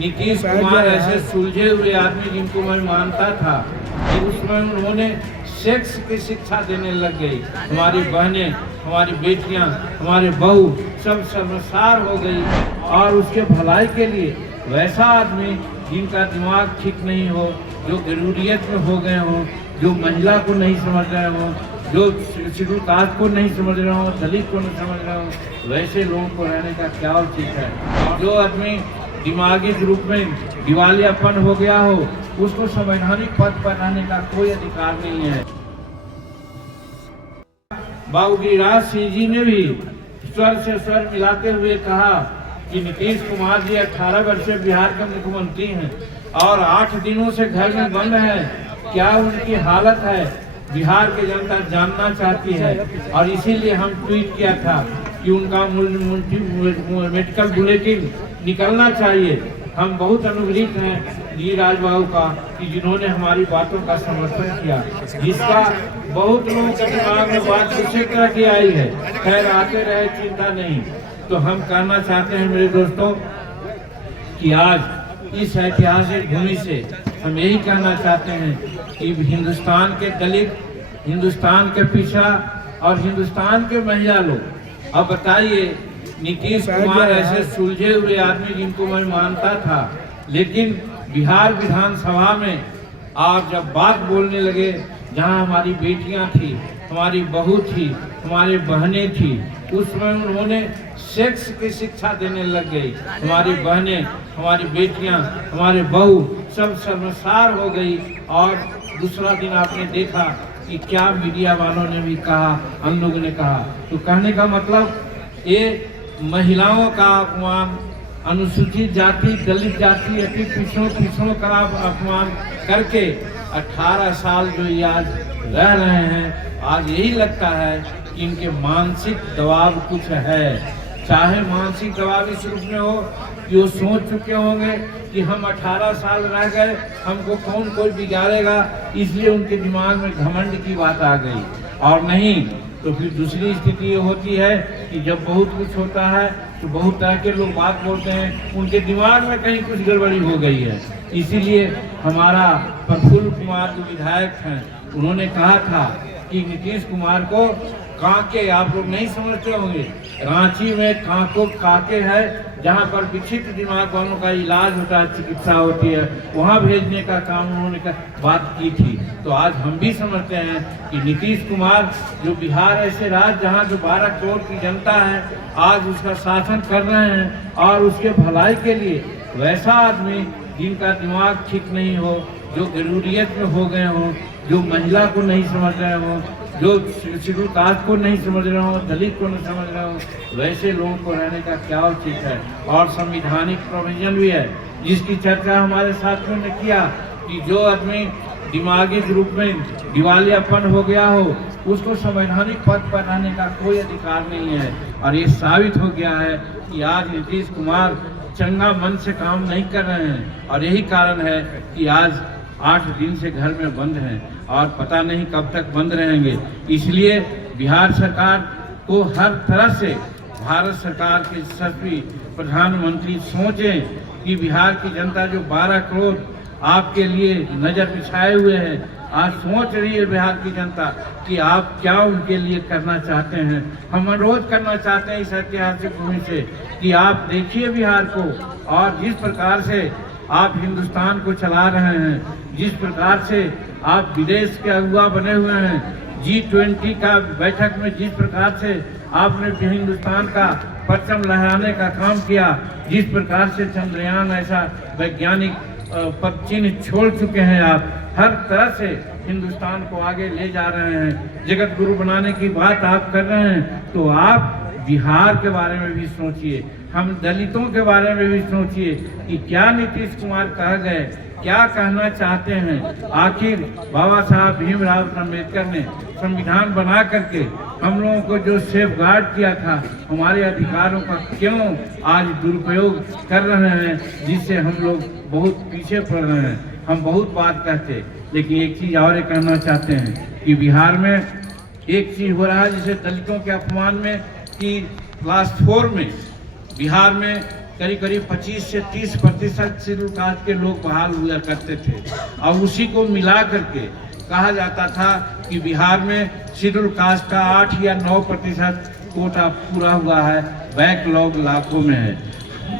नीतीश कुमार ऐसे सुलझे हुए आदमी जिनको मैं मानता था कि उसमें उन्होंने सेक्स की शिक्षा देने लग गई। हमारी बहनें, हमारी बेटियां, हमारे बहू सब शर्मसार हो गई। और उसके भलाई के लिए वैसा आदमी जिनका दिमाग ठीक नहीं हो, जो गरूरियत में हो गए हों, जो महिला को नहीं समझ रहे हों, जो शेड्यूल कास्ट को नहीं समझ रहे हो, दलित को नहीं समझ रहे हो, वैसे लोगों को रहने का क्या उचित है। जो आदमी दिमागी रूप में दिवालियापन हो गया हो, उसको संवैधानिक पद पर रहने का कोई अधिकार नहीं है। बाबू गिरिराज सिंह जी ने भी स्वर से स्वर मिलाते हुए कहा कि नीतीश कुमार जी 18 वर्ष से बिहार के मुख्यमंत्री हैं और 8 दिनों से घर में बंद हैं। क्या उनकी हालत है बिहार की जनता जानना चाहती है। और इसीलिए हम ट्वीट किया था कि उनका मेडिकल बुलेटिन निकलना चाहिए। हम बहुत अनुग्रहित हैं गिरिराज बाबू का कि जिन्होंने हमारी बातों का समर्थन किया, जिसका बहुत लोगों के दिमाग में बात दूसरी तरह की आई है। खैर आते रहे, चिंता नहीं। तो हम कहना चाहते हैं मेरे दोस्तों कि आज इस ऐतिहासिक भूमि से हम यही कहना चाहते हैं कि हिंदुस्तान के दलित, हिंदुस्तान के पिछड़ा और हिंदुस्तान के महिला लोग, अब बताइए नीतीश कुमार ऐसे सुलझे हुए आदमी जिनको मैं मानता था, लेकिन बिहार विधानसभा में आप जब बात बोलने लगे, जहां हमारी बेटियां थी, हमारी बहू थी, हमारी बहनें थी, उसमें उन्होंने सेक्स की शिक्षा देने लग गई। हमारी बहनें, हमारी बेटियां, हमारे बहू सब शर्मसार हो गई। और दूसरा दिन आपने देखा कि क्या मीडिया वालों ने भी कहा, हम लोगों ने कहा। तो कहने का मतलब ये महिलाओं का अपमान, अनुसूचित जाति, दलित जाति, अति पिछड़ों का अपमान करके 18 साल जो ये आज रह रहे हैं, आज यही लगता है कि इनके मानसिक दबाव कुछ है। चाहे मानसिक दबाव इस रूप में हो कि वो सोच चुके होंगे कि हम 18 साल रह गए, हमको कौन कोई बिगाड़ेगा, इसलिए उनके दिमाग में घमंड की बात आ गई। और नहीं तो फिर दूसरी स्थिति ये होती है कि जब बहुत कुछ होता है तो बहुत तरह के लोग बात बोलते हैं, उनके दिमाग में कहीं कुछ गड़बड़ी हो गई है। इसीलिए हमारा प्रफुल्ल कुमार जो विधायक हैं, उन्होंने कहा था कि नीतीश कुमार को कांके, आप लोग नहीं समझते होंगे, रांची में कांको काके है जहां पर विक्षिप्त दिमाग वालों का इलाज होता है, चिकित्सा होती है, वहां भेजने का काम उन्होंने बात की थी। तो आज हम भी समझते हैं कि नीतीश कुमार जो बिहार ऐसे राज्य जहां जो 12 करोड़ की जनता है, आज उसका शासन कर रहे हैं और उसके भलाई के लिए वैसा आदमी जिनका दिमाग ठीक नहीं हो, जो गरूरियत में हो गए हों, जो महिला को नहीं समझ रहे हों, जो शेड्यूल कास्ट को नहीं समझ रहे हो, दलित को नहीं समझ रहे हो, वैसे लोगों को रहने का क्या उचित है। और संविधानिक प्रोविजन भी है जिसकी चर्चा हमारे साथियों ने किया कि जो आदमी दिमागी रूप में दिवालियापन हो गया हो, उसको संवैधानिक पद पर रहने का कोई अधिकार नहीं है। और ये साबित हो गया है कि आज नीतीश कुमार चंगा मन से काम नहीं कर रहे हैं। और यही कारण है कि आज 8 दिन से घर में बंद हैं और पता नहीं कब तक बंद रहेंगे। इसलिए बिहार सरकार को हर तरह से भारत सरकार के सभी प्रधानमंत्री सोचें कि बिहार की जनता जो 12 करोड़ आपके लिए नजर बिछाए हुए हैं, आज सोच रही है बिहार की जनता कि आप क्या उनके लिए करना चाहते हैं। हम अनुरोध करना चाहते हैं इस ऐतिहासिक भूमि से कि आप देखिए बिहार को, और जिस प्रकार से आप हिंदुस्तान को चला रहे हैं, जिस प्रकार से आप विदेश के अगुवा बने हुए हैं, G20 का बैठक में जिस प्रकार से आपने हिंदुस्तान का परचम लहराने का काम किया, जिस प्रकार से चंद्रयान ऐसा वैज्ञानिक पद चिन्ह छोड़ चुके हैं, आप हर तरह से हिंदुस्तान को आगे ले जा रहे हैं, जगत गुरु बनाने की बात आप कर रहे हैं, तो आप बिहार के बारे में भी सोचिए, हम दलितों के बारे में भी सोचिए कि क्या नीतीश कुमार कह गए, क्या कहना चाहते हैं। आखिर बाबा साहब भीमराव अम्बेडकर ने संविधान बना करके हम लोगों को जो सेफ गार्ड किया था, हमारे अधिकारों का क्यों आज दुरुपयोग कर रहे हैं, जिससे हम लोग बहुत पीछे पड़ रहे हैं। हम बहुत बात कहते, लेकिन एक चीज़ और कहना चाहते हैं कि बिहार में एक चीज़ हो रहा है, जैसे दलितों के अपमान में कि क्लास 4 में बिहार में करीब करीब 25 से 30% शेड्यूल कास्ट के लोग बहाल हुआ करते थे और उसी को मिला करके कहा जाता था कि बिहार में शेड्यूल कास्ट का 8 या 9% कोटा पूरा हुआ है, बैकलॉग लाखों में है।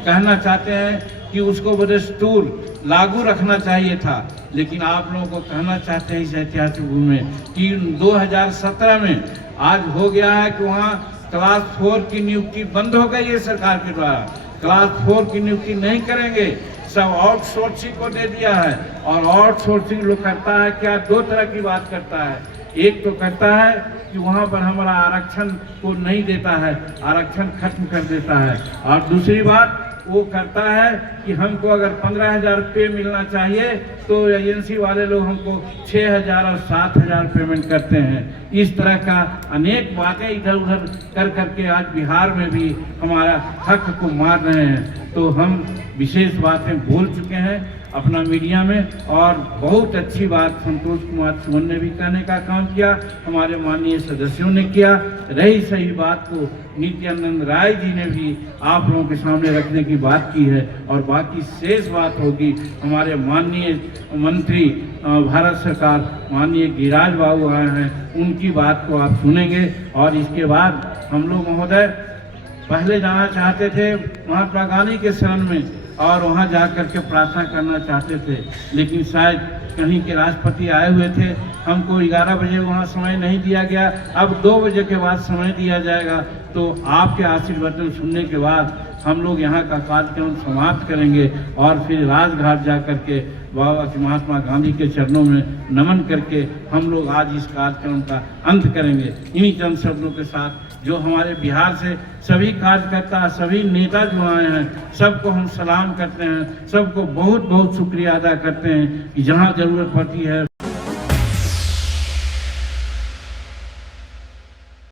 कहना चाहते हैं कि उसको बदस्तूर लागू रखना चाहिए था, लेकिन आप लोगों को कहना चाहते हैं इस ऐतिहासिक भूमि में कि 2017 में आज हो गया है कि वहाँ क्लास 4 की नियुक्ति बंद हो गई है सरकार के द्वारा। क्लास 4 की नियुक्ति नहीं करेंगे, सब आउटसोर्सिंग को दे दिया है। और आउटसोर्सिंग लोग करता है क्या, दो तरह की बात करता है। एक तो कहता है कि वहाँ पर हमारा आरक्षण को नहीं देता है, आरक्षण खत्म कर देता है, और दूसरी बात वो करता है कि हमको अगर 15,000 रुपये मिलना चाहिए तो एजेंसी वाले लोग हमको 6,000 और 7,000 पेमेंट करते हैं। इस तरह का अनेक बातें इधर उधर कर करके आज बिहार में भी हमारा हक को मार रहे हैं। तो हम विशेष बातें बोल चुके हैं अपना मीडिया में, और बहुत अच्छी बात संतोष कुमार सुमन ने भी कहने का काम किया, हमारे माननीय सदस्यों ने किया। रही सही बात को नित्यानंद राय जी ने भी आप लोगों के सामने रखने की बात की है, और बाकी शेष बात होगी हमारे माननीय मंत्री भारत सरकार माननीय गिरिराज बाबू आए हैं, उनकी बात को आप सुनेंगे। और इसके बाद हम लोग महोदय पहले जाना चाहते थे महात्मा गांधी के शरण में और वहां जाकर के प्रार्थना करना चाहते थे, लेकिन शायद कहीं के राष्ट्रपति आए हुए थे, हमको 11 बजे वहां समय नहीं दिया गया। अब 2 बजे के बाद समय दिया जाएगा। तो आपके आशीर्वचन सुनने के बाद हम लोग यहाँ का कार्यक्रम समाप्त करेंगे और फिर राजघाट जा करके बाबा महात्मा गांधी के चरणों में नमन करके हम लोग आज इस कार्यक्रम का अंत करेंगे। इन्हीं चंद शब्दों के साथ जो हमारे बिहार से सभी कार्यकर्ता, सभी नेता जो आए हैं, सबको हम सलाम करते हैं, सबको बहुत बहुत शुक्रिया अदा करते हैं कि जहाँ जरूरत पड़ती है